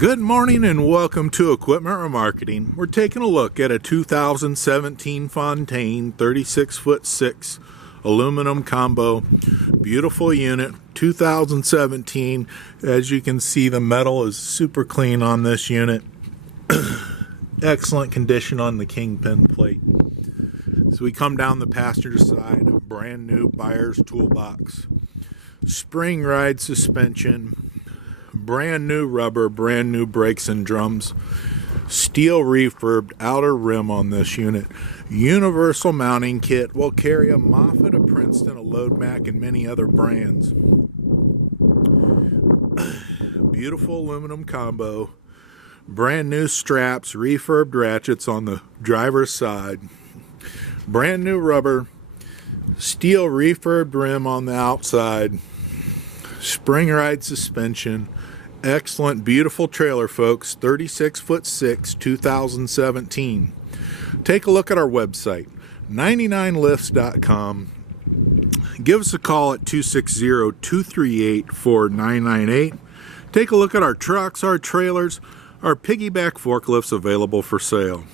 Good morning and welcome to Equipment Remarketing. We're taking a look at a 2017 Fontaine 36'6" aluminum combo. Beautiful unit, 2017. As you can see, the metal is super clean on this unit. Excellent condition on the kingpin plate. So we come down the passenger side, brand new buyer's toolbox. Spring ride suspension. Brand new rubber, brand new brakes and drums. Steel refurbed outer rim on this unit. Universal mounting kit will carry a Moffett, a Princeton, a Loadmac, and many other brands. Beautiful aluminum combo. Brand new straps, refurbed ratchets on the driver's side. Brand new rubber. Steel refurbed rim on the outside. Spring ride suspension. Excellent, beautiful trailer, folks. 36'6", 2017. Take a look at our website, 99lifts.com. Give us a call at 260-238-4998. Take a look at our trucks, our trailers, our piggyback forklifts available for sale.